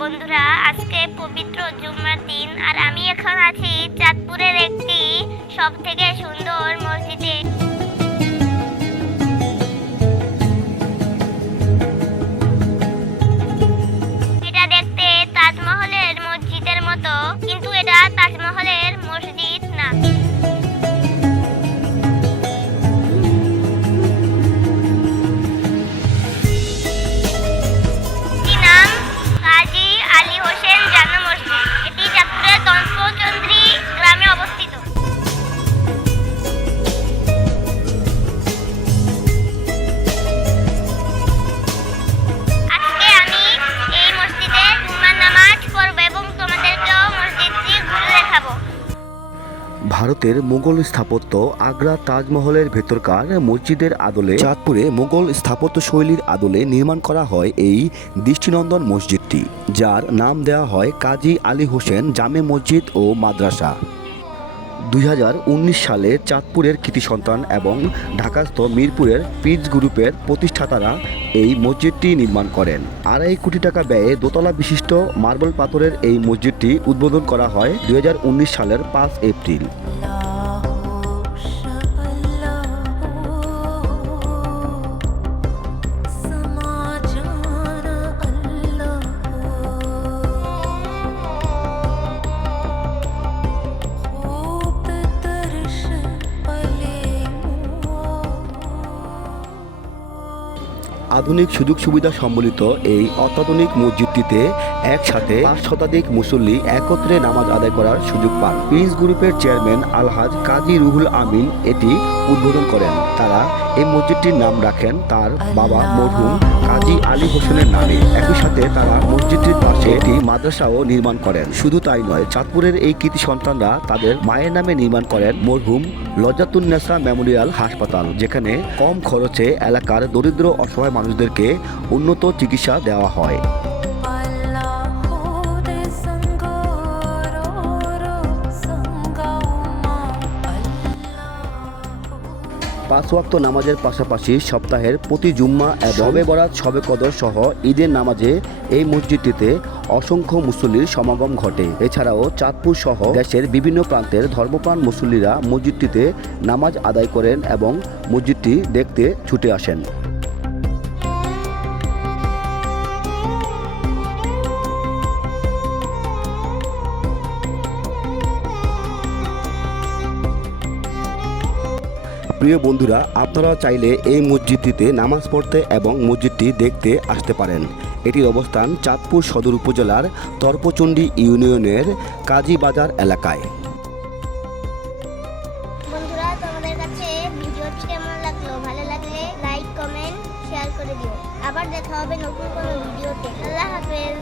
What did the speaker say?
বন্ধুরা, আজকে পবিত্র জুম্মার দিন আর আমি এখন আছি চাঁদপুরের একটি সব থেকে সুন্দর মসজিদে। ভারতের মুঘল স্থাপত্য আগ্রা তাজমহলের ভেতরকার মসজিদের আদলে চাঁদপুরে মুঘল স্থাপত্য শৈলীর আদলে নির্মাণ করা হয় এই দৃষ্টিনন্দন মসজিদটি, যার নাম দেওয়া হয় কাজী আলী হোসেন জামে মসজিদ ও মাদ্রাসা। দুই হাজার উনিশ সালে চাঁদপুরের কৃতি সন্তান এবং ঢাকাস্থ মিরপুরের পিজ গ্রুপের প্রতিষ্ঠাতারা এই মসজিদটি নির্মাণ করেন। আড়াই কোটি টাকা ব্যয়ে দোতলা বিশিষ্ট মার্বেল পাথরের এই মসজিদটি উদ্বোধন করা হয় দু হাজার উনিশ সালের পাঁচ এপ্রিল। আধুনিক সুযোগ সুবিধা সম্বলিত এই অত্যাধুনিক মসজিদটিতে একসাথে পাঁচ শতাধিক মুসল্লি একত্রে নামাজ আদায় করার সুযোগ পান। প্রিন্স গ্রুপের চেয়ারম্যান আলহাজ কাজী রুহুল আমিন এটি উদ্বোধন করেন। তারা এই মসজিদটির নাম রাখেন তার বাবা মরহুম কাজী আলী হোসেনের নামে। একই সাথে তারা মসজিদটির পাশে একটি মাদ্রাসাও নির্মাণ করেন। শুধু তাই নয় চাঁদপুরের এই কৃতি সন্তানরা তাদের মায়ের নামে নির্মাণ করেন মরহুম লজাতুন্নেসা মেমোরিয়াল হাসপাতাল যেখানে কম খরচে এলাকার দরিদ্র অসহায় মানুষদেরকে উন্নত চিকিৎসা দেওয়া হয়। পাঁচ ওয়াক্ত নামাজের পাশাপাশি সপ্তাহের প্রতি জুম্মা এবং শবে বরাত শবে কদর সহ ঈদের নামাজে এই মসজিদটিতে অসংখ্য মুসল্লির সমাগম ঘটে। এছাড়াও চাঁদপুর সহ দেশের বিভিন্ন প্রান্তের ধর্মপ্রাণ মুসল্লিরা মসজিদটিতে নামাজ আদায় করেন এবং মসজিদটি দেখতে ছুটে আসেন। প্রিয় বন্ধুরা আপনারা চাইলে এই মসজিদটিতে নামাজ পড়তে এবং মসজিদটি দেখতে আসতে পারেন। এটির অবস্থান চাঁদপুর সদর উপজেলার তর্পচণ্ডী ইউনিয়নের এলাকায়। শেয়ার করে দিও। আবার দেখা হবে নতুন কোনো ভিডিওতে। আল্লাহ হাফেজ।